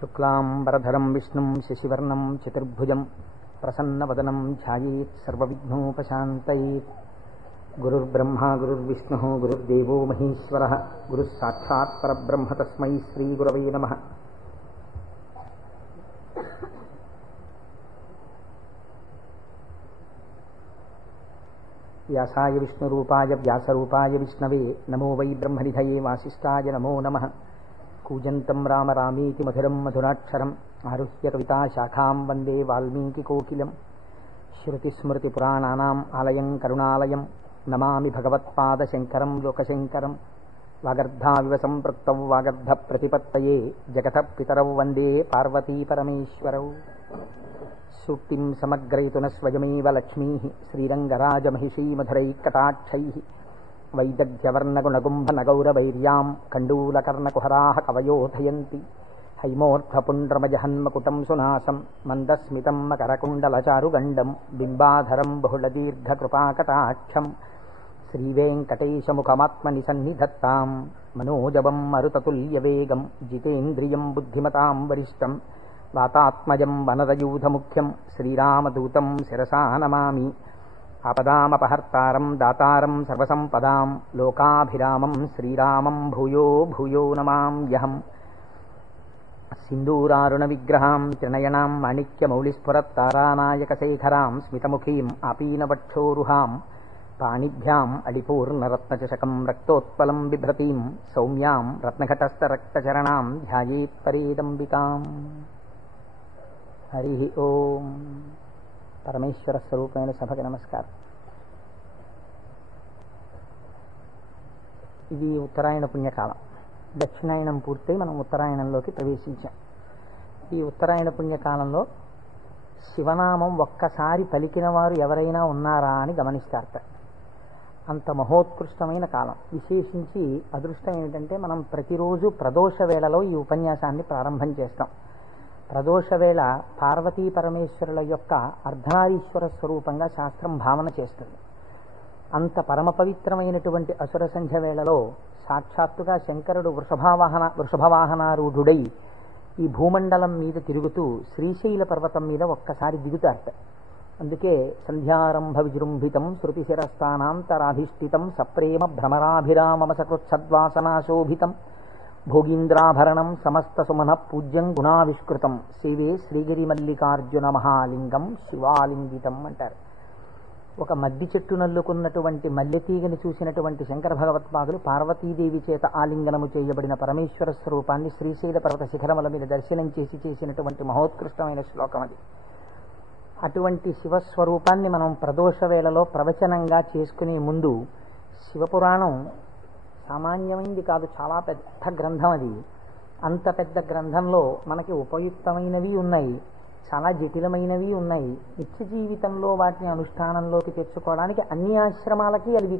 శుక్లాంబరధరం విష్ణుం శశివర్ణం చతుర్భుజం ప్రసన్నవదనం ధ్యాయేత్ సర్వవిఘ్నోపశాంతయేత్. గురుర్బ్రహ్మా గురుర్విష్ణుః గురుర్దేవో మహేశ్వరః గురుః సాక్షాత్ పరబ్రహ్మ తస్మై శ్రీగురవే నమః. వ్యాసాయ విష్ణురూపాయ వ్యాసరూపాయ విష్ణవే నమో వై బ్రహ్మనిధయే వాసిష్ఠాయ నమో నమః. కూజంతం రామ రామేతి మధురం మధురాక్షరం ఆరుహ్య కవితాశాఖాం వందే వాల్మీకికోకిలం. శృతిస్మృతిపురాణానాం ఆలయం కరుణాలయం నమామి భగవత్పాదశంకరం లోకశంకరం. వాగర్ధావివ సంపృక్తౌ వాగర్ధ ప్రతిపత్తయే జగతః పితరౌ వందే పార్వతీపరమేశ్వరౌ. సూక్తిం సమగ్రయతున స్వయమేవ లక్ష్మీః శ్రీరంగరాజమహిషీమధురైకటాక్షైః. వైదగ్ధ్యవర్ణగుణగుంభనగౌరవైర్యాం కండూలకర్ణకుహరాः కవయోధయంతి. హైమోర్ధ్వపుండ్రమజహన్మకుటం సునాసం మందస్మితం మకరకుండలచారుగండం బింబాధరం బహుళదీర్ఘకృపాకటాక్షం. శ్రీవేంకటేశముఖమాత్మని సన్నిధత్తాం మనోజవం మరుతతుల్యవేగం జితేంద్రియం బుద్ధిమతాం వరిష్టం. వాతాత్మజం వనరయూథముఖ్యం శ్రీరామదూతం శిరసా నమామి. ఆపదామపహర్తారం దాతారం సర్వసంపదాం లోకాభిరామం శ్రీరామం భూయో భూయో నమామ్యహం. సింధూరారుణ విగ్రహాం త్రినయనాం మాణిక్యమౌళిస్ఫురత్తారానాయకశేఖరాం స్మితముఖీం ఆపీనవక్షోరుహాం. పాణిభ్యాం అడిపూర్ణరత్నచషకం రక్తోత్పలం బిభ్రతీం సౌమ్యాం రత్నఘటస్థరక్తచరణాం ధ్యాయేత్ పరేదంబికాం. హరి ఓం. పరమేశ్వర స్వరూపమైన సభకి నమస్కారం. ఇది ఉత్తరాయణ పుణ్యకాలం. దక్షిణాయనం పూర్తయి మనం ఉత్తరాయణంలోకి ప్రవేశించాం. ఈ ఉత్తరాయణ పుణ్యకాలంలో శివనామం ఒక్కసారి పలికిన వారు ఎవరైనా ఉన్నారా అని గమనిస్తారట. అంత మహోత్కృష్టమైన కాలం. విశేషించి అదృష్టం ఏమిటంటే మనం ప్రతిరోజు ప్రదోష వేళలో ఈ ఉపన్యాసాన్ని ప్రారంభం చేస్తాం. ప్రదోష వేళ పార్వతీ పరమేశ్వరుల యొక్క అర్ధనారీశ్వర స్వరూపంగా శాస్త్రం భావన చేస్తుంది. అంత పరమ పవిత్రమైనటువంటి అసుర సంధ్య వేళలో సాక్షాత్తుగా శంకరుడు వృషభవాహనారూఢుడై ఈ భూమండలం మీద తిరుగుతూ శ్రీశైల పర్వతం మీద ఒక్కసారి దిగుతారట. అందుకే సంధ్యారంభ విజృంభితం శృతిశిరస్థానాంతరాధిష్ఠితం సప్రేమ భ్రమరాభిరామమ సకృత్సద్వాసనాశోభితం భోగీంద్రాభరణం సమస్త సుమన పూజ్యం గుణావిష్కృతం సేవే శ్రీగిరి మల్లికార్జున మహాలింగం శివాలింగితం అంటారు. ఒక మద్ది చెట్టు నల్లుకున్నటువంటి మల్లెతీగని చూసినటువంటి శంకర భగవత్పాదులు పార్వతీదేవి చేత ఆలింగనము చేయబడిన పరమేశ్వర స్వరూపాన్ని శ్రీశైల పర్వత శిఖరముల మీద దర్శనం చేసినటువంటి మహోత్కృష్టమైన శ్లోకం అది. అటువంటి శివస్వరూపాన్ని మనం ప్రదోష వేళలో ప్రవచనంగా చేసుకునే ముందు శివపురాణం సామాన్యమైంది కాదు, చాలా పెద్ద గ్రంథం అది. అంత పెద్ద గ్రంథంలో మనకి ఉపయుక్తమైనవి ఉన్నాయి, చాలా జటిలమైనవి ఉన్నాయి. నిత్య జీవితంలో వాటిని అనుష్ఠానంలోకి తెచ్చుకోవడానికి అన్ని ఆశ్రమాలకి అలివి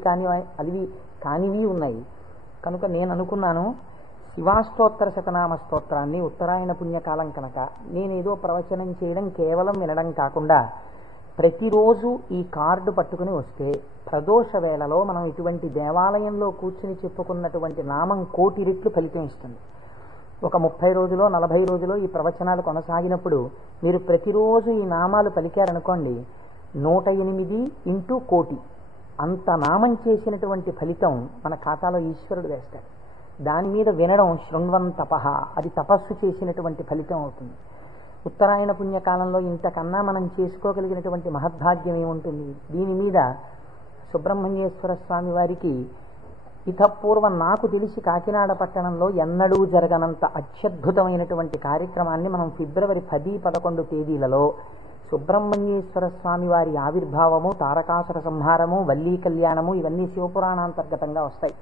కానివి ఉన్నాయి. కనుక నేను అనుకున్నాను, శివాష్టోత్తర శతనామ స్తోత్రాన్ని ఉత్తరాయణ పుణ్యకాలం కనుక నేనేదో ప్రవచనం చేయడం కేవలం వినడం కాకుండా ప్రతిరోజు ఈ కార్డు పట్టుకుని వస్తే ప్రదోష వేళలో మనం ఇటువంటి దేవాలయంలో కూర్చుని చెప్పుకున్నటువంటి నామం 1,000,000 రెట్లు ఫలితం ఇస్తుంది. ఒక 30 రోజులో 40 రోజులో ఈ ప్రవచనాలు కొనసాగినప్పుడు మీరు ప్రతిరోజు ఈ నామాలు పలికారనుకోండి, 108 ఇంటూ 1,000,000 అంత నామం చేసినటువంటి ఫలితం మన ఖాతాలో ఈశ్వరుడు వేస్తాడు. దాని మీద వినడం శృణ్వం తపః, అది తపస్సు చేసినటువంటి ఫలితం అవుతుంది. ఉత్తరాయణ పుణ్యకాలంలో ఇంతకన్నా మనం చేసుకోగలిగినటువంటి మహద్భాగ్యం ఏముంటుంది? దీని మీద సుబ్రహ్మణ్యేశ్వర స్వామి వారికి ఇతపూర్వం నాకు తెలిసి కాకినాడ పట్టణంలో ఎన్నడూ జరగనంత అత్యద్భుతమైనటువంటి కార్యక్రమాన్ని మనం ఫిబ్రవరి 10, 11 తేదీలలో సుబ్రహ్మణ్యేశ్వర స్వామి వారి ఆవిర్భావము, తారకాసుర సంహారము, వల్లీ కళ్యాణము ఇవన్నీ శివపురాణాంతర్గతంగా వస్తాయి.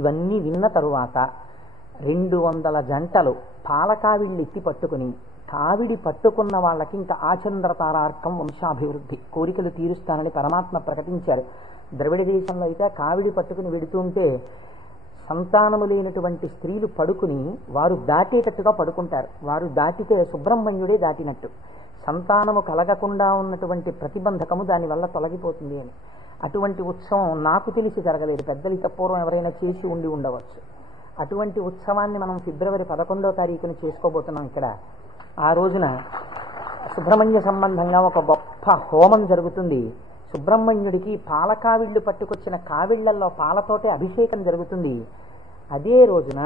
ఇవన్నీ విన్న తరువాత 200 జంటలు పాలకావిళ్ళు ఎత్తి పట్టుకుని, కావిడి పట్టుకున్న వాళ్ళకి ఇంకా ఆచంద్రతారార్కం వంశాభివృద్ధి కోరికలు తీరుస్తానని పరమాత్మ ప్రకటించారు. ద్రవిడ దేశంలో అయితే కావిడి పట్టుకుని వెడుతుంటే సంతానము లేనటువంటి స్త్రీలు పడుకుని వారు దాటేటట్టుగా పడుకుంటారు. వారు దాటితే సుబ్రహ్మణ్యుడే దాటినట్టు. సంతానము కలగకుండా ఉన్నటువంటి ప్రతిబంధకము దానివల్ల తొలగిపోతుంది అని. అటువంటి ఉత్సవం నాకు తెలిసి జరగలేదు. పెద్దలు పూర్వం ఎవరైనా చేసి ఉండవచ్చు. అటువంటి ఉత్సవాన్ని మనం ఫిబ్రవరి 11వ తారీఖున చేసుకోబోతున్నాం. ఇక్కడ ఆ రోజున సుబ్రహ్మణ్య సంబంధంగా ఒక గొప్ప హోమం జరుగుతుంది. సుబ్రహ్మణ్యుడికి పాలకావిళ్ళు పట్టుకొచ్చిన కావిళ్లలో పాలతోటే అభిషేకం జరుగుతుంది. అదే రోజున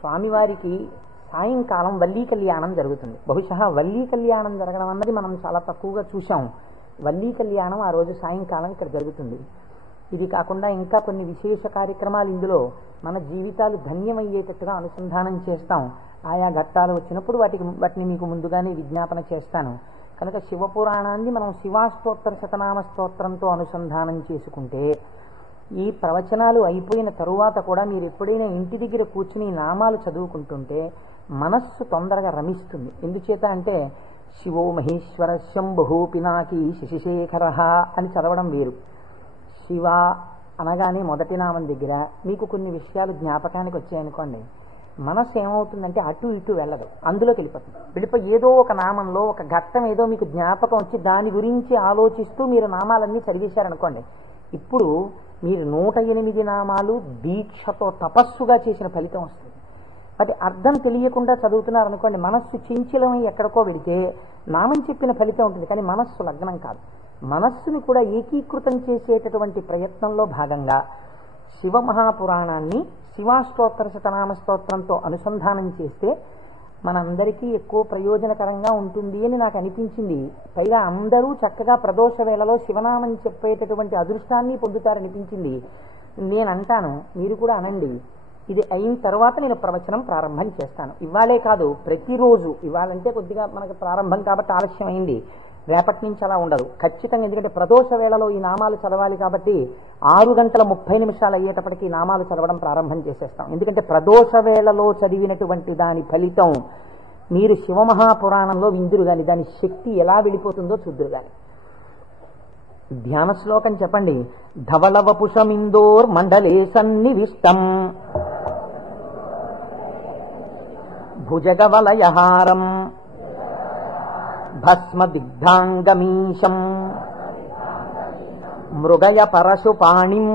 స్వామివారికి సాయంకాలం వల్లీ కళ్యాణం జరుగుతుంది. బహుశా వల్లీ కళ్యాణం జరగడం అన్నది మనం చాలా తక్కువగా చూసాం. వల్లీ కళ్యాణం ఆ రోజు సాయంకాలం ఇక్కడ జరుగుతుంది. ఇది కాకుండా ఇంకా కొన్ని విశేష కార్యక్రమాలు ఇందులో మన జీవితాలు ధన్యమయ్యేటట్టుగా అనుసంధానం చేస్తాం. ఆయా ఘట్టాలు వచ్చినప్పుడు వాటిని మీకు ముందుగానే విజ్ఞాపన చేస్తాను. కనుక శివపురాణాన్ని మనం శివాష్టోత్తర శతనామ స్తోత్రంతో అనుసంధానం చేసుకుంటే ఈ ప్రవచనాలు అయిపోయిన తరువాత కూడా మీరు ఎప్పుడైనా ఇంటి దగ్గర కూర్చుని నామాలు చదువుకుంటుంటే మనస్సు తొందరగా రమిస్తుంది. ఎందుచేత అంటే శివో మహేశ్వర శంభు పినాకి శశిశేఖర అని చదవడం వేరు. శివ అనగానే మొదటి నామం దగ్గర మీకు కొన్ని విషయాలు జ్ఞాపకానికి వచ్చాయనుకోండి, మనస్సు ఏమవుతుందంటే అటు ఇటు వెళ్ళదు, అందులోకి వెళ్ళిపోయి ఏదో ఒక నామంలో ఒక ఘట్టం ఏదో మీకు జ్ఞాపకం వచ్చి దాని గురించి ఆలోచిస్తూ మీరు నామాలన్నీ చదివేశారనుకోండి, ఇప్పుడు మీరు 108 నామాలు దీక్షతో తపస్సుగా చేసిన ఫలితం వస్తుంది. అది అర్థం తెలియకుండా చదువుతున్నారనుకోండి, మనస్సు చంచలమై ఎక్కడికో వెళితే నామం చెప్పిన ఫలితం ఉంటుంది, కానీ మనస్సు లగ్నం కాదు. మనస్సుని కూడా ఏకీకృతం చేసేటటువంటి ప్రయత్నంలో భాగంగా శివమహాపురాణాన్ని శివాష్టోత్తర శతనామ స్తోత్రంతో అనుసంధానం చేస్తే మనందరికీ ఎక్కువ ప్రయోజనకరంగా ఉంటుంది అని నాకు అనిపించింది. పైగా అందరూ చక్కగా ప్రదోష వేళలో శివనామం చెప్పేటటువంటి అదృష్టాన్ని పొందుతారనిపించింది. నేను అంటాను, మీరు కూడా అనండి. ఇది అయిన తర్వాత నేను ప్రవచనం ప్రారంభం చేస్తాను. ఇవాళే కాదు, ప్రతిరోజు. ఇవాళంటే కొద్దిగా మనకు ప్రారంభం కాబట్టి ఆలస్యం అయింది, రేపటి నుంచి అలా ఉండదు ఖచ్చితంగా. ఎందుకంటే ప్రదోష వేళలో ఈ నామాలు చదవాలి కాబట్టి 6:30 అయ్యేటప్పటికి నామాలు చదవడం ప్రారంభం చేసేస్తాం. ఎందుకంటే ప్రదోష వేళలో చదివినటువంటి దాని ఫలితం మీరు శివమహాపురాణంలో విందురు గాని దాని శక్తి ఎలా వెళ్ళిపోతుందో చూద్దురు గాని. ధ్యాన శ్లోకం చెప్పండి. ధవలవపుషమిందోర్ మండలే సన్నివిష్టం భుజగవలయహారం భస్మదిగ్ధాంగమీశం మృగయ పరశుపాణిం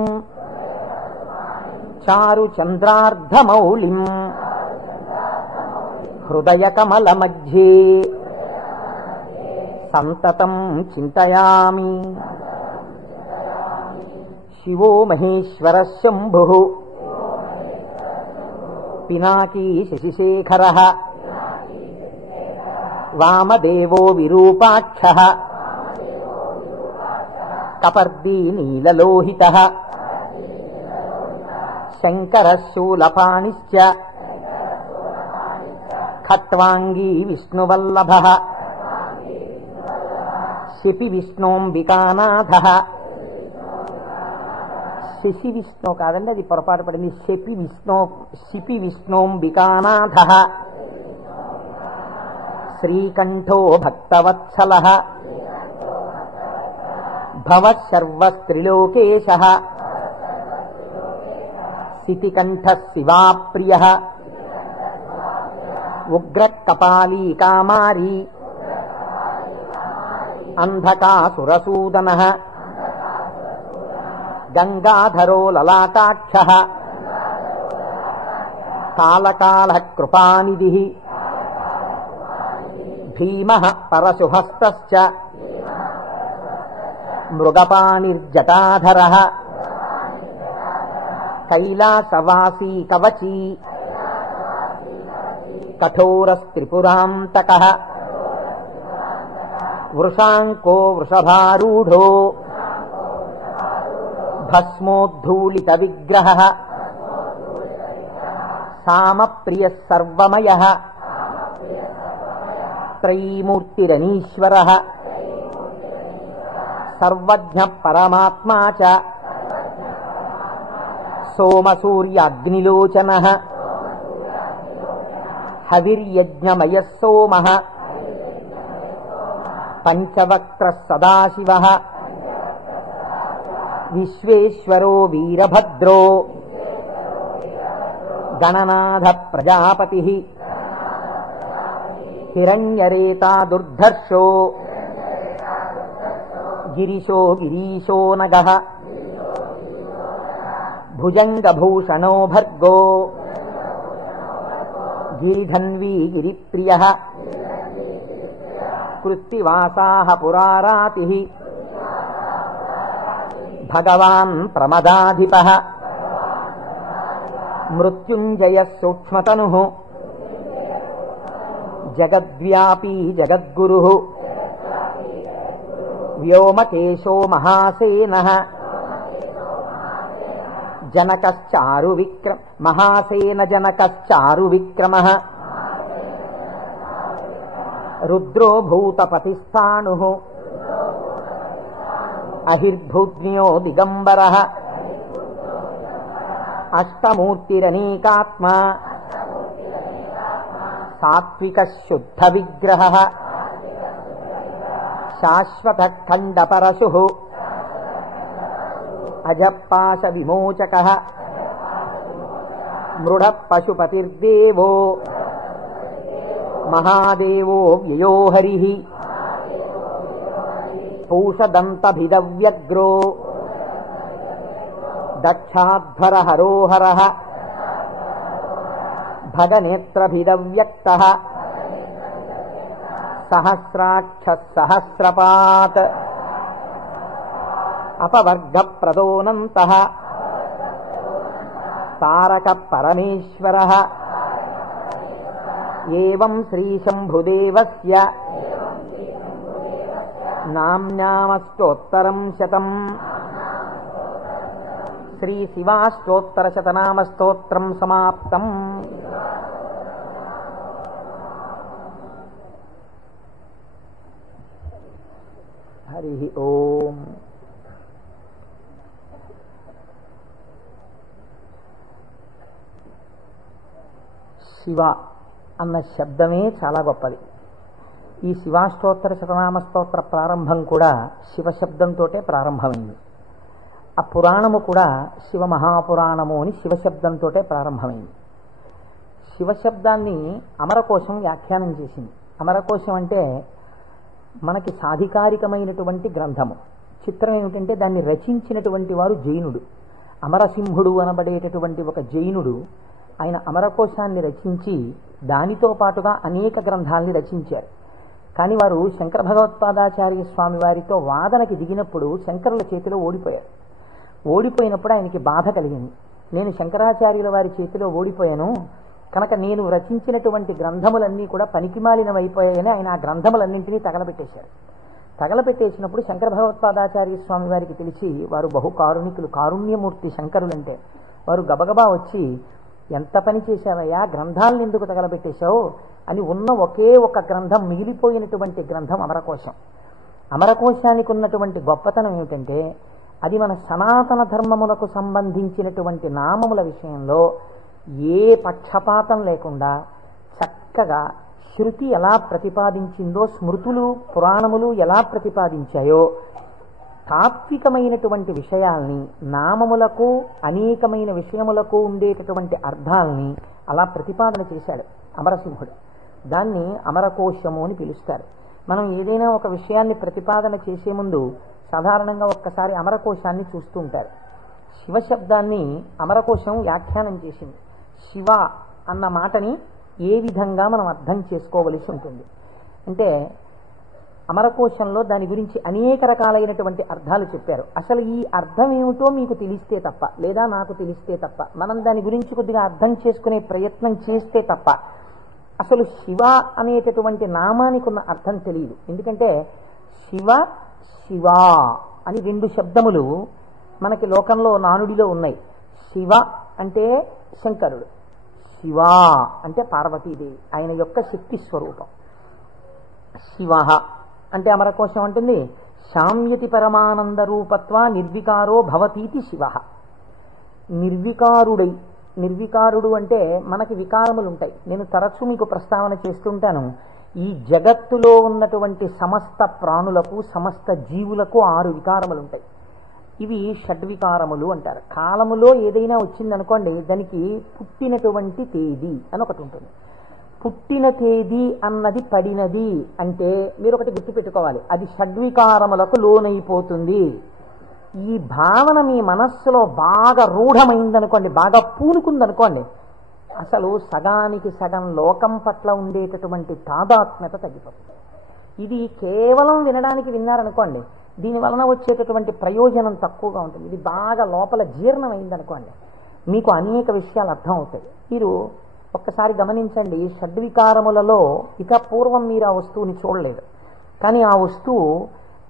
చారు చంద్రార్ధమౌళిం హృదయ కమల మధ్యే సంతతం చింతయామి. శివో మహేశ్వర శంభు పినాకీ శశిశేఖర వామదేవో విరూపాక్ష కపర్దీ నీలలోహిత శంకర శూలపాణిశ్చ ఖట్వాంగీ విష్ణువల్లభ శిపి విష్ణోంబికానాథ. శశి విష్ణు కాదండి, అది పొరపాటు పడింది. శిపి విష్ణోంబికానాథ శ్రీకంఠో భక్తవత్సల భవశర్వస్త్రిలోకేశ శితికంఠ శివాప్రియ ఉగ్రకపాలీ కామారీ అంధకాసురసూదన గంగాధరో లలాటాక్ష కాళకాళ కృపానిధి భీమః పరశుహస్తశ్చ మృగపాణిర్జటాధరః కైలాసవాసీ కవచీ కఠోరస్త్రిపురాంతకః వృషాంకో వృషభారూఢో భస్మోద్ధూళిత విగ్రహః సామప్రియః సర్వమయః త్రైమూర్తిరనీశ్వరః సర్వజ్ఞ పరమాత్మా చ సోమసూర్యాగ్నిలోచనః హవిర్యజ్ఞమయః సోమః పంచవక్త్రః సదాశివః విశ్వేశ్వరో వీరభద్రో గణనాథ ప్రజాపతిః హిరణ్యరేతా దుర్ధర్షో గిరిశో గిరీశో నగః భుజంగభూషణో భర్గో గిరిధన్వీ గిరిప్రియ కృత్తివాసాః పురారాతిః భగవాన్ ప్రమదాధిపః మృత్యుంజయః సూక్ష్మతనుః జగద్వ్యాపీ జగద్గురుః వ్యోమకేశో మహాసేనః మహాసేన జనకశ్చారు విక్రమః రుద్రో భూతపతిస్థాణుః అహిర్భూజ్ఞో దిగంబరః అష్టమూర్తిరనేకాత్మా సాత్వికः శుద్ధ విగ్రహः శాశ్వతః ఖండపరశుః అజపాశ విమోచకః మృఢ పశుపతిర్దేవో మహాదేవో వ్యయో హరిః పూషదంతభిదవ్యగ్రో దక్షాధ్వర హరోహరః భగనేత్రభిదవ్యక్తః సహస్రాక్షః సహస్రపాత్ అపవర్గప్రదోనంతః తారక పరమేశ్వరః ఏవం శ్రీశంభుదేవస్య నామ్నామస్తోత్తరం శతం శ్రీశివాష్టోత్తరశతనామస్తోత్రం సమాప్తం. హరి ఓం. శివ అన్న శబ్దమే చాలా గొప్పది. ఈ శివాష్టోత్తర శతనామ స్తోత్ర ప్రారంభం కూడా శివశబ్దంతో ప్రారంభమైంది. ఆ పురాణము కూడా శివ మహాపురాణము అని శివశబ్దంతో ప్రారంభమైంది. శివశబ్దాన్ని అమరకోశం వ్యాఖ్యానం చేసింది. అమరకోశం అంటే మనకి సాధికారికమైనటువంటి గ్రంథము. చిత్రం ఏమిటంటే దాన్ని రచించినటువంటి వారు జైనుడు. అమరసింహుడు అనబడేటటువంటి ఒక జైనుడు ఆయన అమరకోశాన్ని రచించి దానితో పాటుగా అనేక గ్రంథాలని రచించారు. కానీ వారు శంకర భగవత్పాదాచార్య స్వామి వారితో వాదనకి దిగినప్పుడు శంకరుల చేతిలో ఓడిపోయారు. ఓడిపోయినప్పుడు ఆయనకి బాధ కలిగింది. నేను శంకరాచార్యుల వారి చేతిలో ఓడిపోయాను కనుక నేను రచించినటువంటి గ్రంథములన్నీ కూడా పనికిమాలినవైపోయాయని ఆయన ఆ గ్రంథములన్నింటినీ తగలబెట్టేశారు. తగలబెట్టేసినప్పుడు శంకర భగవత్పాదాచార్య స్వామి వారికి తెలిసి, వారు బహుకారుణికులు, కారుణ్యమూర్తి శంకరులంటే, వారు గబగబా వచ్చి, ఎంత పని చేశావయ్యా, గ్రంథాలను ఎందుకు తగలబెట్టేశావు అని ఉన్న ఒకే ఒక గ్రంథం, మిగిలిపోయినటువంటి గ్రంథం అమరకోశం. అమరకోశానికి ఉన్నటువంటి గొప్పతనం ఏమిటంటే అది మన సనాతన ధర్మములకు సంబంధించినటువంటి నామముల విషయంలో ఏ పక్షపాతం లేకుండా చక్కగా శృతి ఎలా ప్రతిపాదించిందో, స్మృతులు పురాణములు ఎలా ప్రతిపాదించాయో తాత్వికమైనటువంటి విషయాల్ని, నామములకు అనేకమైన విషయములకు ఉండేటటువంటి అర్థాలని అలా ప్రతిపాదన చేశాడు అమరసింహుడు. దాన్ని అమరకోశము అని పిలుస్తారు. మనం ఏదైనా ఒక విషయాన్ని ప్రతిపాదన చేసే ముందు సాధారణంగా ఒక్కసారి అమరకోశాన్ని చూస్తూ ఉంటారు. శివశబ్దాన్ని అమరకోశం వ్యాఖ్యానం చేసింది. శివ అన్న మాటని ఏ విధంగా మనం అర్థం చేసుకోవలసి ఉంటుంది అంటే, అమరకోశంలో దాని గురించి అనేక రకాలైనటువంటి అర్థాలు చెప్పారు. అసలు ఈ అర్థం ఏమిటో మీకు తెలిస్తే తప్ప, లేదా నాకు తెలిస్తే తప్ప, మనం దాని గురించి కొద్దిగా అర్థం చేసుకునే ప్రయత్నం చేస్తే తప్ప అసలు శివ అనేటటువంటి నామానికి ఉన్న అర్థం తెలియదు. ఎందుకంటే శివ శివ అని రెండు శబ్దములు మనకి లోకంలో నానుడిలో ఉన్నాయి. శివ అంటే శంకరుడు, శివ అంటే పార్వతీదేవి, ఆయన యొక్క శక్తి స్వరూపం. శివ అంటే అమరకోశం అంటుంది శామ్యతి పరమానంద రూపత్వ నిర్వికారో భవతీతి శివ. నిర్వికారుడై, నిర్వికారుడు అంటే మనకి వికారములు ఉంటాయి. నేను తరచూ మీకు ప్రస్తావన చేస్తుంటాను. ఈ జగత్తులో ఉన్నటువంటి సమస్త ప్రాణులకు, సమస్త జీవులకు 6 వికారములు ఉంటాయి. ఇవి షడ్వికారములు అంటారు. కాలములో ఏదైనా వచ్చిందనుకోండి, దానికి పుట్టినటువంటి తేదీ అని ఒకటి ఉంటుంది. పుట్టిన తేదీ అన్నది పడినది అంటే మీరు ఒకటి గుర్తుపెట్టుకోవాలి, అది షడ్వికారములకు లోనైపోతుంది. ఈ భావన మీ మనస్సులో బాగా రూఢమైందనుకోండి, బాగా పూనుకుందనుకోండి, అసలు సగానికి సగం లోకం పట్ల ఉండేటటువంటి తాదాత్మ్యత తగ్గిపోతుంది. ఇది కేవలం వినడానికి విన్నారనుకోండి, దీని వలన వచ్చేటటువంటి ప్రయోజనం తక్కువగా ఉంటుంది. ఇది బాగా లోపల జీర్ణమైందనుకోండి, మీకు అనేక విషయాలు అర్థం అవుతాయి. మీరు ఒక్కసారి గమనించండి, షడ్వికారములలో ఇక పూర్వం మీరు ఆ వస్తువుని చూడలేదు, కానీ ఆ వస్తువు,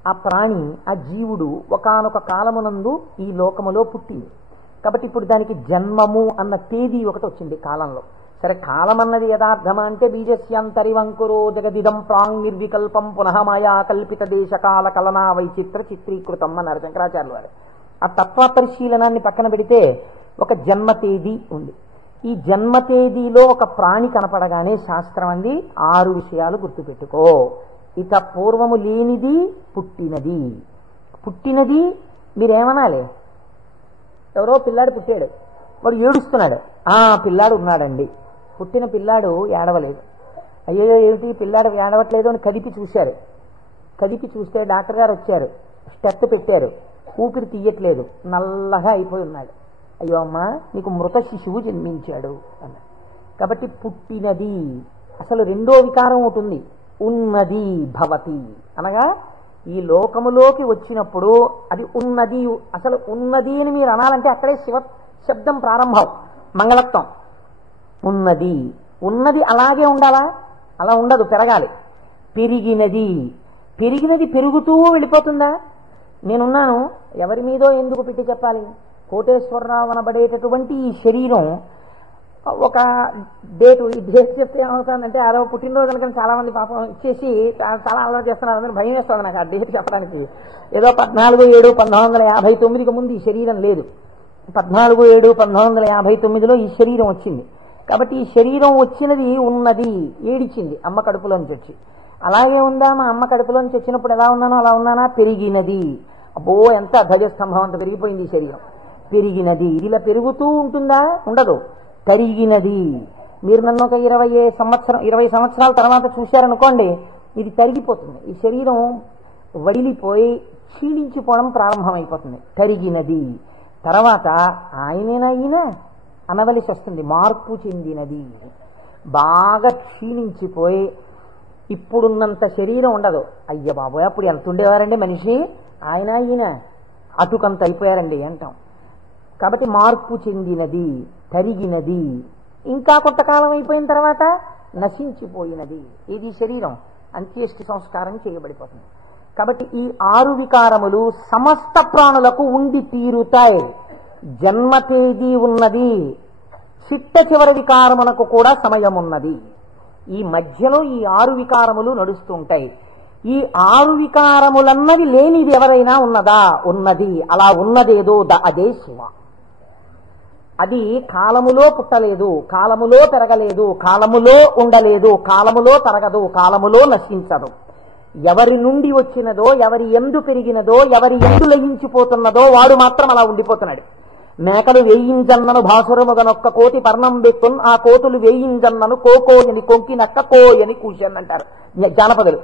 ఆ ప్రాణి, ఆ జీవుడు ఒకానొక కాలమునందు ఈ లోకములో పుట్టింది. కాబట్టి ఇప్పుడు దానికి జన్మము అన్న తేదీ ఒకటి వచ్చింది కాలంలో. సరే, కాలం అన్నది యథార్థమా అంటే బీజస్యాంతరివంకురో జగదిదం ప్రాంగ్ నిర్వికల్పం పునః మాయా కల్పిత దేశకాల కలనా వైచిత్ర చిత్రీకృతం అన్నారు శంకరాచార్యులు వారు. ఆ తత్వ పరిశీలనాన్ని పక్కన పెడితే ఒక జన్మ తేదీ ఉంది. ఈ జన్మ తేదీలో ఒక ప్రాణి కనపడగానే శాస్త్రం అంది 6 విషయాలు గుర్తుపెట్టుకో. ఇక పూర్వము లేనిది పుట్టినది. పుట్టినది మీరేమనాలి? ఎవరో పిల్లాడు పుట్టాడు, వాడు ఏడుస్తున్నాడు, పిల్లాడు ఉన్నాడండి. పుట్టిన పిల్లాడు ఏడవలేదు. అయ్యో ఏమిటి పిల్లాడు ఏడవట్లేదు అని కదిపి చూశారు. కదిపి చూస్తే డాక్టర్ గారు వచ్చారు, స్టెప్ పెట్టారు, ఊపిరి తీయట్లేదు, నల్లగా అయిపోయి ఉన్నాడు. అయ్యో అమ్మా, నీకు మృత శిశువు జన్మించాడు అన్నారు. కాబట్టి పుట్టినది. అసలు రెండో వికారం ఉంటుంది, ఉన్నది భవతి అనగా ఈ లోకములోకి వచ్చినప్పుడు అది ఉన్నది. అసలు ఉన్నది అని మీరు అనాలంటే అక్కడే శివ శబ్దం ప్రారంభం, మంగళత్వం. ఉన్నది. ఉన్నది అలాగే ఉండాలా? అలా ఉండదు, పెరగాలి. పెరిగినది. పెరిగినది పెరుగుతూ వెళ్ళిపోతుందా? నేనున్నాను, ఎవరి మీదో ఎందుకు పెట్టి చెప్పాలి? కోటేశ్వరరావు అనబడేటటువంటి ఈ శరీరం ఒక డేటు, ఈ డేట్ చెప్తే ఏమవుతుందంటే అదో పుట్టినరోజు అనుకుని చాలా మంది పాపం ఇచ్చేసి చాలా అలవాటు చేస్తున్నారు. అందరూ భయం వేస్తుంది నాకు ఆ డేట్ చెప్పడానికి. ఏదో 14/7/1959కి ముందు ఈ శరీరం లేదు. 14/7/1959లో ఈ శరీరం వచ్చింది. కాబట్టి ఈ శరీరం వచ్చినది ఉన్నది, ఏడిచింది అమ్మ కడుపులోంచి వచ్చి. అలాగే ఉందా? మా అమ్మ కడుపులోంచి వచ్చినప్పుడు ఎలా ఉన్నానో అలా ఉన్నానా? పెరిగినది. అబ్బో, ఎంత ధ్వజస్తంభం అంత పెరిగిపోయింది ఈ శరీరం. పెరిగినది. ఇది ఇలా పెరుగుతూ ఉంటుందా? ఉండదు, తరిగినది. మీరు నన్ను ఒక 20 సంవత్సరాల తర్వాత చూశారనుకోండి, ఇది తరిగిపోతుంది. ఈ శరీరం వడిలిపోయి క్షీణించిపోవడం ప్రారంభమైపోతుంది. తరిగినది. తర్వాత ఆయనేనా ఈయన అనవలసి వస్తుంది, మార్పు చెందినది. బాగా క్షీణించిపోయి ఇప్పుడున్నంత శరీరం ఉండదు. అయ్య బాబోయ్, అప్పుడు ఎంత ఉండేవారండి మనిషి, ఆయన ఈయన అటుకంత అయిపోయారండి అంటాం. కాబట్టి మార్పు చెందినది, తరిగినది. ఇంకా కొంతకాలం అయిపోయిన తర్వాత నశించిపోయినది. ఇది శరీరం అంత్యేష్టి సంస్కారం చేయబడిపోతుంది. కాబట్టి ఈ 6 వికారములు సమస్త ప్రాణులకు ఉండి తీరుతాయి. జన్మ తేదీ ఉన్నది, చిట్ట చివరి వికారమునకు కూడా సమయం ఉన్నది. ఈ మధ్యలో ఈ 6 వికారములు నడుస్తుంటాయి. ఈ 6 వికారములన్నవి లేనిది ఎవరైనా ఉన్నదా? ఉన్నది. అలా ఉన్నదేదో అదే శివ. అది కాలములో పుట్టలేదు, కాలములో పెరగలేదు, కాలములో ఉండలేదు, కాలములో తరగదు, కాలములో నశించదు. ఎవరి నుండి వచ్చినదో, ఎవరి ఎందు పెరిగినదో, ఎవరి ఎందు లయించిపోతున్నదో వాడు మాత్రం అలా ఉండిపోతున్నాడు. మేకలు వేయింజన్నను భాసురముగనొక్క కోటి పర్ణం బెక్కున్, ఆ కోతులు వేయింజన్నను కోకోయని కొంకినక్క కోయని కూర్చొని అంటారు జానపదులు.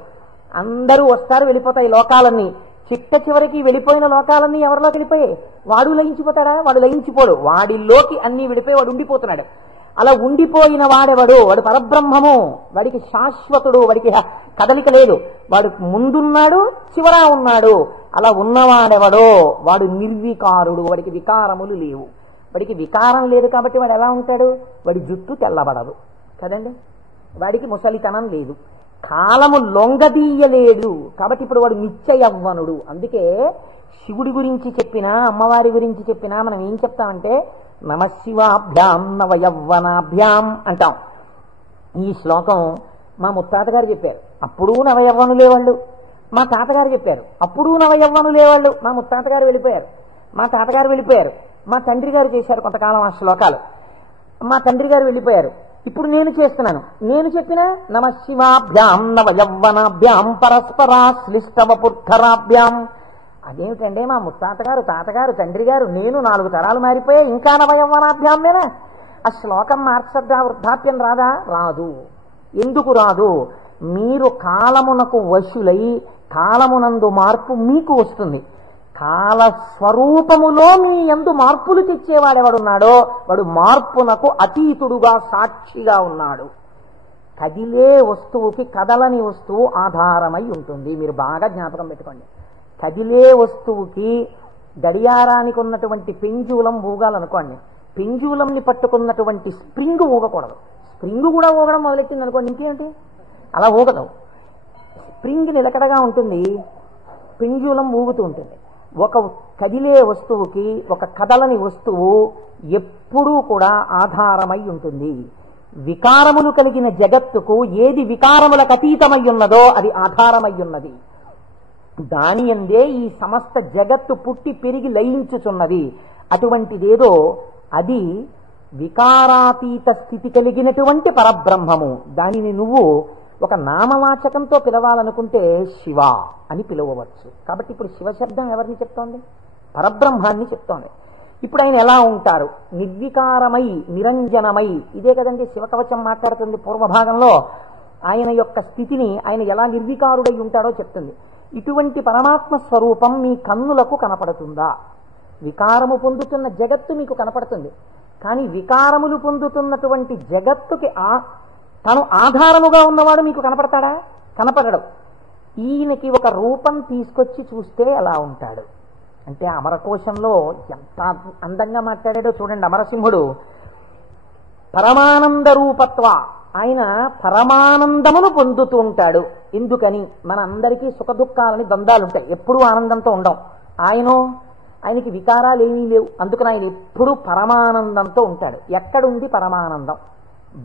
అందరూ వస్తారు, వెళ్ళిపోతాయి లోకాలన్నీ. చిట్ట చివరికి వెళ్ళిపోయిన లోకాలన్నీ ఎవరిలోకి వెళ్ళిపోయాయి? వాడు లయించిపోతాడా? వాడు లయించిపోడు. వాడిలోకి అన్ని వెళ్ళిపోయి వాడు ఉండిపోతున్నాడు. అలా ఉండిపోయిన వాడెవడు? వాడు పరబ్రహ్మము. వాడికి శాశ్వతుడు, వాడికి కదలిక లేదు. వాడు ముందున్నాడు, చివరా ఉన్నాడు. అలా ఉన్నవాడెవడో వాడు నిర్వికారుడు. వాడికి వికారములు లేవు. వాడికి వికారం లేదు కాబట్టి వాడు ఎలా ఉంటాడు? వాడి జుట్టు తెల్లబడదు కదండి, వాడికి ముసలితనం లేదు, కాలము లొంగదీయలేడు. కాబట్టి ఇప్పుడు వాడు నిత్య యవ్వనుడు. అందుకే శివుడి గురించి చెప్పినా, అమ్మవారి గురించి చెప్పినా మనం ఏం చెప్తామంటే నమశివాభ్యాం నవయవ్వనాభ్యాం అంటాం. ఈ శ్లోకం మా ముత్తాత గారు చెప్పారు, అప్పుడు నవయవ్వనులే వాళ్ళు. మా తాతగారు చెప్పారు, అప్పుడు నవయవ్వనులే వాళ్ళు. మా ముత్తాత గారు వెళ్ళిపోయారు, మా తాతగారు వెళ్ళిపోయారు, మా తండ్రి గారు చేశారు కొంతకాలం ఆ శ్లోకాలు, మా తండ్రి గారు వెళ్ళిపోయారు. ఇప్పుడు నేను చేస్తున్నాను. నేను చెప్పిన నమశివాభ్యాం నవయవ్వనాభ్యాం పరస్పరాశ్లిష్టవపుర్ధరాభ్యాం. అదేమిటంటే మా ముత్తాతగారు, తాతగారు, తండ్రి గారు, నేను 4 తరాలు మారిపోయాయి, ఇంకా నవయవ్వనాభ్యామేనా? ఆ శ్లోకం మార్చద్దా? వృద్ధాప్యం రాదా? రాదు. ఎందుకు రాదు? మీరు కాలమునకు వశులై కాలమునందు మార్పు మీకు వస్తుంది. కాలస్వరూపములో మీ యందు మార్పులు తెచ్చేవాడెవడున్నాడో వాడు మార్పునకు అతీతుడుగా సాక్షిగా ఉన్నాడు. కదిలే వస్తువుకి కదలని వస్తువు ఆధారమై ఉంటుంది. మీరు బాగా జ్ఞాపకం పెట్టుకోండి. కదిలే వస్తువుకి గడియారానికి ఉన్నటువంటి పెంజూలం ఊగాలనుకోండి, పెంజూలంని పట్టుకున్నటువంటి స్ప్రింగ్ ఊగకూడదు. స్ప్రింగ్ కూడా ఊగడం మొదలెట్టింది అనుకోండి, ఇంకేంటి అలా ఊగదు. స్ప్రింగ్ నిలకడగా ఉంటుంది, పెంజూలం ఊగుతూ ఉంటుంది. ఒక కదిలే వస్తువుకి ఒక కదలని వస్తువు ఎప్పుడూ కూడా ఆధారమై ఉంటుంది. వికారములు కలిగిన జగత్తుకు ఏది వికారములకు అతీతమై ఉన్నదో అది ఆధారమై ఉన్నది. దాని యందే ఈ సమస్త జగత్తు పుట్టి పెరిగి లయించుచున్నది. అటువంటిదేదో అది వికారాతీత స్థితి కలిగినటువంటి పరబ్రహ్మము. దానిని నువ్వు ఒక నామవాచకంతో పిలవాలనుకుంటే శివ అని పిలవవచ్చు. కాబట్టి ఇప్పుడు శివశబ్దం ఎవరిని చెప్తోంది? పరబ్రహ్మాన్ని చెప్తోంది. ఇప్పుడు ఆయన ఎలా ఉంటారు? నిర్వికారమై నిరంజనమై. ఇదే కదండి శివకవచం మాట్లాడుతుంది. పూర్వభాగంలో ఆయన యొక్క స్థితిని ఆయన ఎలా నిర్వికారుడై ఉంటాడో చెప్తుంది. ఇటువంటి పరమాత్మ స్వరూపం మీ కన్నులకు కనపడుతుందా? వికారము పొందుతున్న జగత్తు మీకు కనపడుతుంది, కానీ వికారములు పొందుతున్నటువంటి జగత్తుకి తను ఆధారముగా ఉన్నవాడు మీకు కనపడతాడా? కనపడడు. ఈయనకి ఒక రూపం తీసుకొచ్చి చూస్తే ఎలా ఉంటాడు అంటే, అమరకోశంలో ఎంత అందంగా మాట్లాడాడో చూడండి. అమరసింహుడు పరమానంద రూపత్వ, ఆయన పరమానందమును పొందుతూ ఉంటాడు. ఎందుకని? మన అందరికీ సుఖ దుఃఖాలని ద్వంద్వాలుంటాయి, ఎప్పుడూ ఆనందంతో ఉండం. ఆయనకి వికారాలు ఏమీ లేవు, అందుకని ఆయన ఎప్పుడూ పరమానందంతో ఉంటాడు. ఎక్కడుంది పరమానందం?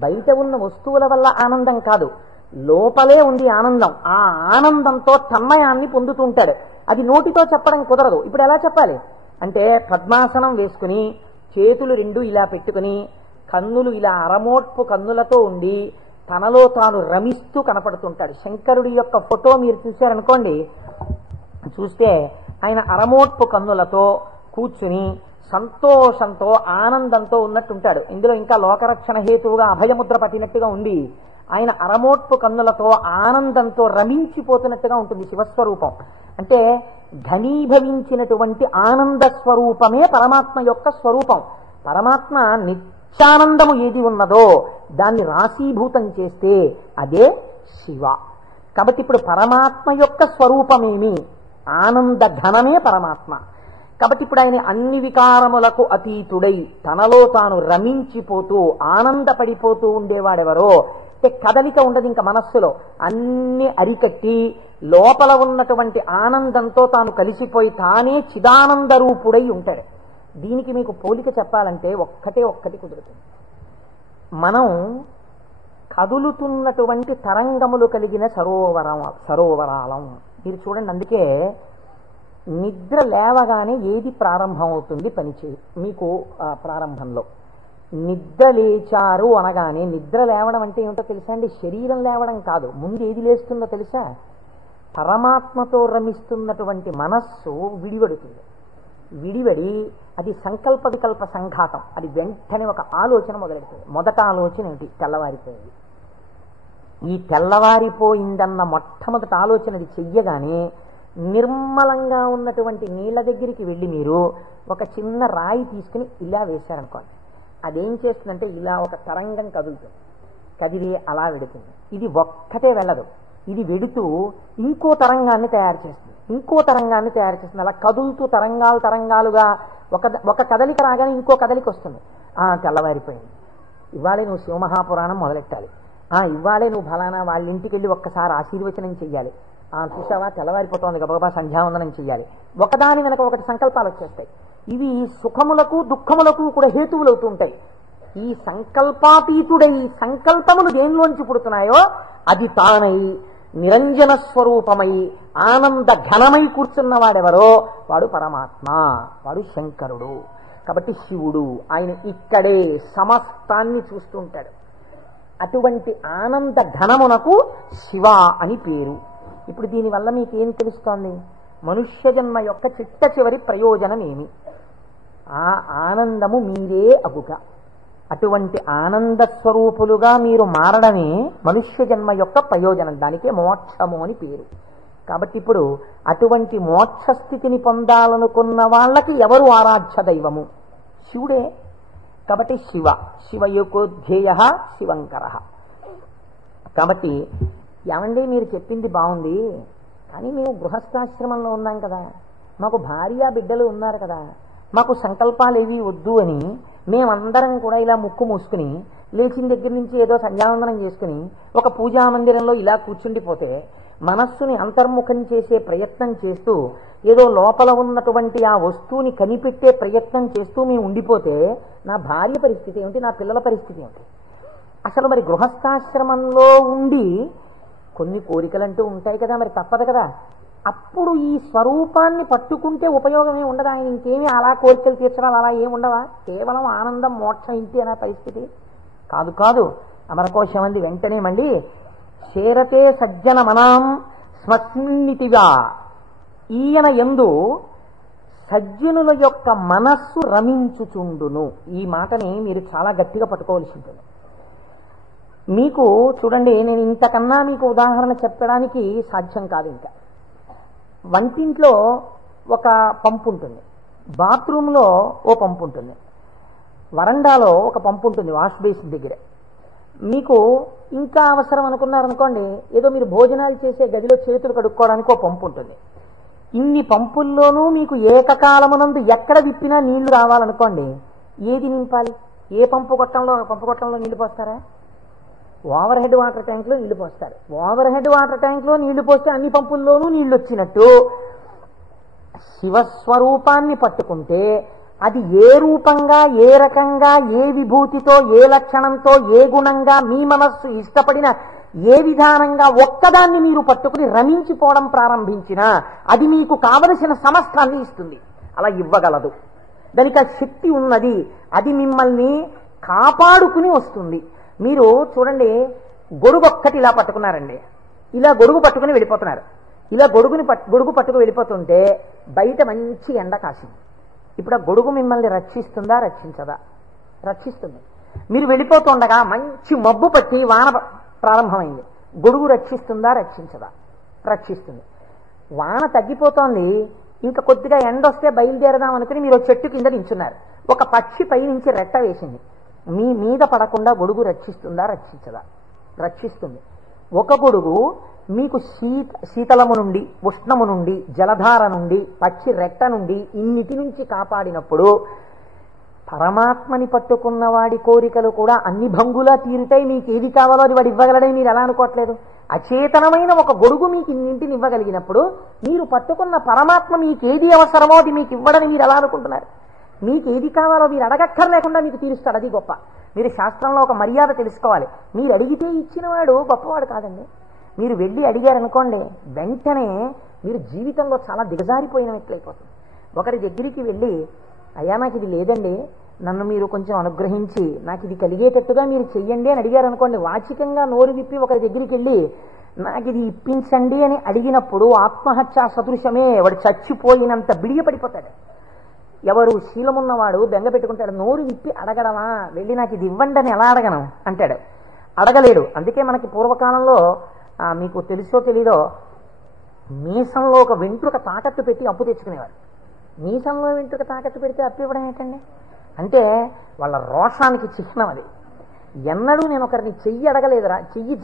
బయట ఉన్న వస్తువుల వల్ల ఆనందం కాదు, లోపలే ఉంది ఆనందం. ఆ ఆనందంతో తన్మయాన్ని పొందుతూ ఉంటాడు. అది నోటితో చెప్పడం కుదరదు. ఇప్పుడు ఎలా చెప్పాలి అంటే, పద్మాసనం వేసుకుని చేతులు రెండు ఇలా పెట్టుకుని కన్నులు ఇలా అరమోట్పు కన్నులతో ఉండి తనలో తాను రమిస్తూ కనపడుతుంటాడు. శంకరుడి యొక్క ఫోటో మీరు చూశారనుకోండి, చూస్తే ఆయన అరమోట్పు కన్నులతో కూర్చుని సంతోషంతో ఆనందంతో ఉన్నట్టుంటాడు. ఇందులో ఇంకా లోకరక్షణ హేతువుగా అభయముద్ర పట్టినట్టుగా ఉండి ఆయన అరమోట్పు కన్నులతో ఆనందంతో రమించిపోతున్నట్టుగా ఉంటుంది శివస్వరూపం. అంటే ఘనీభవించినటువంటి ఆనంద స్వరూపమే పరమాత్మ యొక్క స్వరూపం. పరమాత్మ నిత్యానందము ఏది ఉన్నదో దాన్ని రాశీభూతం చేస్తే అదే శివ. కాబట్టి ఇప్పుడు పరమాత్మ యొక్క స్వరూపమేమి? ఆనంద ఘనమే పరమాత్మ. కాబట్టి ఇప్పుడు ఆయన అన్ని వికారములకు అతీతుడై తనలో తాను రమించిపోతూ ఆనందపడిపోతూ ఉండేవాడెవరో, అంటే కదలిక ఉండదు ఇంకా మనస్సులో, అన్ని అరికట్టి లోపల ఉన్నటువంటి ఆనందంతో తాను కలిసిపోయి తానే చిదానంద రూపుడై ఉంటాడు. దీనికి మీకు పోలిక చెప్పాలంటే ఒక్కటి కుదురుతుంది. మనం కదులుతున్నటువంటి తరంగములు కలిగిన సరోవరాలం. మీరు చూడండి, అందుకే నిద్ర లేవగానే ఏది ప్రారంభం అవుతుంది పనిచేయ మీకు ప్రారంభంలో నిద్ర లేచారు అనగానే, నిద్ర లేవడం అంటే ఏమిటో తెలుసా అండి? శరీరం లేవడం కాదు. ముందు ఏది లేస్తుందో తెలుసా? పరమాత్మతో రమిస్తున్నటువంటి మనస్సు విడివడుతుంది. విడివడి అది సంకల్ప వికల్ప సంఘాతం. అది వెంటనే ఒక ఆలోచన మొదలెడుతుంది. మొదట ఆలోచన ఏమిటి? తెల్లవారిపోయింది. ఈ తెల్లవారిపోయిందన్న మొట్టమొదటి ఆలోచన అది చెయ్యగానే నిర్మలంగా ఉన్నటువంటి నీళ్ల దగ్గరికి వెళ్ళి మీరు ఒక చిన్న రాయి తీసుకుని ఇలా వేశారనుకోండి, అదేం చేస్తుందంటే ఇలా ఒక తరంగం కదులుతుంది. కదిలి అలా వెడుతుంది. ఇది ఒక్కటే వెళ్ళదు, ఇది వెడుతూ ఇంకో తరంగాన్ని తయారు చేస్తుంది, ఇంకో తరంగాన్ని తయారు చేస్తుంది. అలా కదులుతూ తరంగాలుగా ఒక కదలిక రాగానే ఇంకో కదలిక వస్తుంది. తెల్లవారిపోయింది, ఇవాళే నువ్వు శివమహాపురాణం మొదలెట్టాలి, ఇవాళే నువ్వు ఫలానా వాళ్ళ ఇంటికి వెళ్ళి ఒక్కసారి ఆశీర్వచనం చెయ్యాలి, చూసావా తెల్లవారిపోతుంది గబగబా సంధ్యావందనం చెయ్యాలి. ఒకదాని వెనక ఒకటి సంకల్పాలు వచ్చేస్తాయి. ఇవి సుఖములకు దుఃఖములకు కూడా హేతువులు అవుతూ ఉంటాయి. ఈ సంకల్పాతీతుడై సంకల్పములు దేనిలోంచి పుడుతున్నాయో అది తానై నిరంజన స్వరూపమై ఆనంద ఘనమై కూర్చున్నవాడెవరో వాడు పరమాత్మ, వాడు శంకరుడు. కాబట్టి శివుడు ఆయన ఇక్కడే సమస్తాన్ని చూస్తుంటాడు. అటువంటి ఆనంద ఘనమునకు శివ అని పేరు. ఇప్పుడు దీనివల్ల మీకు ఏం తెలుస్తోంది? మనుష్య జన్మ యొక్క చిట్ట చివరి ప్రయోజనం ఏమి? ఆ ఆనందము మీరే అగుక. అటువంటి ఆనంద స్వరూపులుగా మీరు మారడమే మనుష్య జన్మ యొక్క ప్రయోజనం. దానికే మోక్షము అని పేరు. కాబట్టి ఇప్పుడు అటువంటి మోక్షస్థితిని పొందాలనుకున్న వాళ్ళకి ఎవరు ఆరాధ్య దైవము? శివుడే. కాబట్టి శివయోకోధ్యేయ శివంకర. కాబట్టి ఏమండి మీరు చెప్పింది బాగుంది, కానీ మేము గృహస్థాశ్రమంలో ఉన్నాం కదా, మాకు భార్య బిడ్డలు ఉన్నారు కదా, మాకు సంకల్పాలు ఏవి వద్దు అని మేమందరం కూడా ఇలా ముక్కు మూసుకుని లేచిన దగ్గర నుంచి ఏదో సంధ్యావందనం చేసుకుని ఒక పూజా మందిరంలో ఇలా కూర్చుండిపోతే మనస్సుని అంతర్ముఖం చేసే ప్రయత్నం చేస్తూ ఏదో లోపల ఉన్నటువంటి ఆ వస్తువుని కనిపెట్టే ప్రయత్నం చేస్తూ మేము ఉండిపోతే నా భార్య పరిస్థితి ఏమిటి, నా పిల్లల పరిస్థితి ఏమిటి? అసలు మరి గృహస్థాశ్రమంలో ఉండి కొన్ని కోరికలంటూ ఉంటాయి కదా, మరి తప్పదు కదా. అప్పుడు ఈ స్వరూపాన్ని పట్టుకుంటే ఉపయోగమే ఉండదా? ఆయన ఇంకేమీ అలా కోరికలు తీర్చడాలు అలా ఏముండవా? కేవలం ఆనందం మోక్షం ఇంటి అనే పరిస్థితి కాదు. కాదు అమరకోశం అంది వెంటనే మండి, చేరతే సజ్జన మనాం స్మస్మిన్నితిగా, ఈయన యందు సజ్జనుల యొక్క మనస్సు రమించుచుండును. ఈ మాటని మీరు చాలా గట్టిగా పట్టుకోవాల్సి ఉంటుంది. మీకు చూడండి, నేను ఇంతకన్నా మీకు ఉదాహరణ చెప్పడానికి సాధ్యం కాదు. ఇంకా వంటింట్లో ఒక పంపు ఉంటుంది, బాత్రూంలో ఓ పంపు ఉంటుంది, వరండాలో ఒక పంపు ఉంటుంది వాష్ బేసిన్ దగ్గర. మీకు ఇంకా అవసరం అనుకున్నారనుకోండి, ఏదో మీరు భోజనాలు చేసే గదిలో చేతులు కడుక్కోవడానికి ఒక పంపు ఉంటుంది. ఇన్ని పంపుల్లోనూ మీకు ఏకకాలమునందు ఎక్కడ విప్పినా నీళ్లు రావాలనుకోండి, ఏది నింపాలి? ఏ పంపు కొట్టంలో నీళ్లు పోస్తారా? ఓవర్ హెడ్ వాటర్ ట్యాంక్లో నీళ్లు పోస్తారు. ఓవర్ హెడ్ వాటర్ ట్యాంక్లో నీళ్లు పోస్తే అన్ని పంపుల్లోనూ నీళ్లు వచ్చినట్టు శివస్వరూపాన్ని పట్టుకుంటే అది ఏ రూపంగా, ఏ రకంగా, ఏ విభూతితో, ఏ లక్షణంతో, ఏ గుణంగా మీ మనస్సు ఇష్టపడిన ఏ విధానంగా ఒక్కదాన్ని మీరు పట్టుకుని రమించిపోవడం ప్రారంభించినా అది మీకు కావలసిన సమస్తాన్ని ఇస్తుంది. అలా ఇవ్వగలదు. దానికి ఆ శక్తి ఉన్నది. అది మిమ్మల్ని కాపాడుకుని వస్తుంది. మీరు చూడండి, గొడుగు ఒక్కటి ఇలా పట్టుకున్నారండి, ఇలా గొడుగు పట్టుకుని వెళ్ళిపోతున్నారు. ఇలా గొడుగు పట్టుకు వెళ్ళిపోతుంటే బయట మంచి ఎండ కాసింది. ఇప్పుడు ఆ గొడుగు మిమ్మల్ని రక్షిస్తుందా, రక్షించదా? రక్షిస్తుంది. మీరు వెళ్ళిపోతుండగా మంచి మబ్బు పట్టి వాన ప్రారంభమైంది. గొడుగు రక్షిస్తుందా, రక్షించదా? రక్షిస్తుంది. వాన తగ్గిపోతోంది, ఇంకా కొద్దిగా ఎండ వస్తే బయలుదేరదాం అనుకుని మీరు చెట్టు కింద నించున్నారు. ఒక పక్షి పైనుంచి రెట్ట వేసింది. మీ మీద పడకుండా గొడుగు రక్షిస్తుందా, రక్షించదా? రక్షిస్తుంది. ఒక గొడుగు మీకు శీతలము నుండి, ఉష్ణము నుండి, జలధార నుండి, పక్షి రెట్ట నుండి, ఇన్నిటి నుంచి కాపాడినప్పుడు పరమాత్మని పట్టుకున్న వాడి కోరికలు కూడా అన్ని భంగులా తీరుతాయి. మీకు ఏది కావాలో అది వాడు ఇవ్వగలడని మీరు ఎలా అనుకోవట్లేదు? అచేతనమైన ఒక గొడుగు మీకు ఇన్నింటిని ఇవ్వగలిగినప్పుడు మీరు పట్టుకున్న పరమాత్మ మీకు ఏది అవసరమో అది మీకు ఇవ్వడని మీరు ఎలా అనుకుంటున్నారు? మీకు ఏది కావాలో మీరు అడగక్కర్లేకుండా మీకు తీరుస్తాడు. అది గొప్ప. మీరు శాస్త్రంలో ఒక మర్యాద తెలుసుకోవాలి. మీరు అడిగితే ఇచ్చినవాడు గొప్పవాడు కాదండి. మీరు వెళ్ళి అడిగారనుకోండి, వెంటనే మీరు జీవితంలో చాలా దిగజారిపోయిన వ్యక్తులైపోతుంది. ఒకరి దగ్గరికి వెళ్ళి, అయ్యా నాకు ఇది లేదండి, నన్ను మీరు కొంచెం అనుగ్రహించి నాకు ఇది కలిగేటట్టుగా మీరు చెయ్యండి అని అడిగారనుకోండి, వాచికంగా నోరు విప్పి ఒకరి దగ్గరికి వెళ్ళి నాకు ఇది ఇప్పించండి అని అడిగినప్పుడు ఆత్మహత్యా సదృశమే. వాడు చచ్చిపోయినంత బిడియపడిపోతాడు. ఎవరు శీలమున్నవాడు బెంగ పెట్టుకుంటాడు. నోరు విప్పి అడగడమా, వెళ్ళి నాకు ఇది ఇవ్వండి అని ఎలా అడగను అంటాడు. అడగలేడు. అందుకే మనకి పూర్వకాలంలో మీకు తెలుసో తెలీదో, మీసంలో ఒక వెంట్రుక తాకట్టు పెట్టి అప్పు తెచ్చుకునేవారు. మీసంలో వెంట్రుక తాకట్టు పెడితే అప్పు ఇవ్వడం ఏంటండి? అంటే వాళ్ళ రోషానికి చిహ్నం అది. ఎన్నడూ నేను ఒకరిని చెయ్యి అడగలేదురా, చెయ్యి